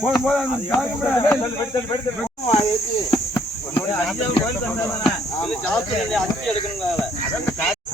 போய் போய் அது ஜாக்கு இல்ல அஞ்சு எடுக்கணும்னால. அதான்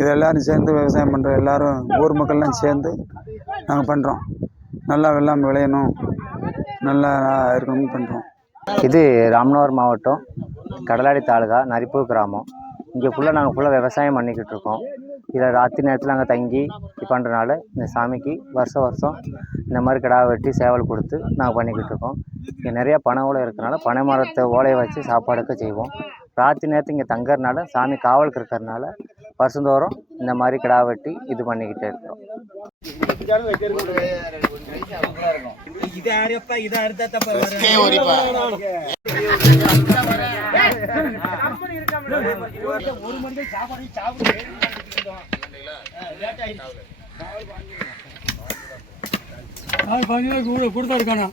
இது எல்லோரும் சேர்ந்து விவசாயம் பண்ணுற எல்லாரும் ஊர் மக்கள்லாம் சேர்ந்து நாங்கள் பண்ணுறோம் நல்லா வெள்ளாமை விளையணும். நல்லா இருக்கணும்னு பண்ணுறோம் இது ராமநாதபுரம் மாவட்டம் கடலாடி தாலுகா நரிப்பூர் கிராமம். இங்கே ஃபுல்லாக நாங்கள் ஃபுல்லாக விவசாயம் பண்ணிக்கிட்டு இருக்கோம். இதில் ராத்திரி நேரத்தில் நாங்கள் தங்கி பண்ணுறனால இந்த சாமிக்கு வருஷம் வருஷம் இந்த மாதிரி கிடா வெட்டி சேவல் கொடுத்து நாங்கள் பண்ணிக்கிட்டு இருக்கோம். இங்கே நிறையா பனை ஓலை இருக்கிறனால பனை மரத்தை ஓலையை வச்சு சாப்பாடுக்கு செய்வோம். ராத்திரி நேரத்தில் இங்கே தங்கறனால சாமி காவலுக்கு இருக்கிறதுனால வருஷந்தோறும் இந்த மாதிரி கிடா வெட்டி இது பண்ணிக்கிட்டே இருக்கிறோம்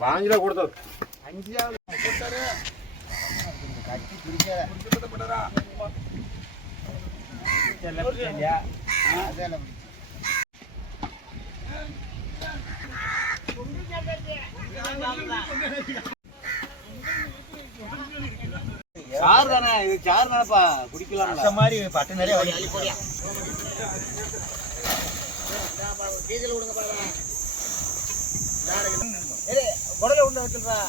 பாஞ்சில கொடுத்தது சார் தானே இது சார் தானேப்பா குடிக்கலாம் மாதிரி பட்டு நிறைய வலி குடல உள்ள வச்சுருப்பா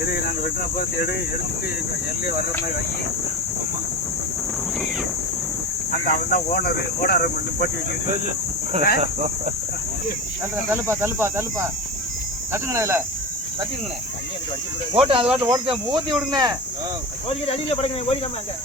எடு நாங்கள் வெட்டினப்ப எடு எடுத்துட்டு எல்லையே வர்ற மாதிரி வை. அந்த அவன் தான் ஓனர் ஓனர் மட்டும் போட்டி வச்சு தள்ளுப்பா தள்ளுப்பா தள்ளுப்பா. தட்டுங்கண்ணே இதில். தட்டிடுங்கண்ணே. ஓட்டு அது வாட்டு ஓட்டு ஊற்றி விடுங்கண்ணே. ஓடிக்கிட்டு அடியில் படுங்கண்ணே ஓடிக்காம அங்கே.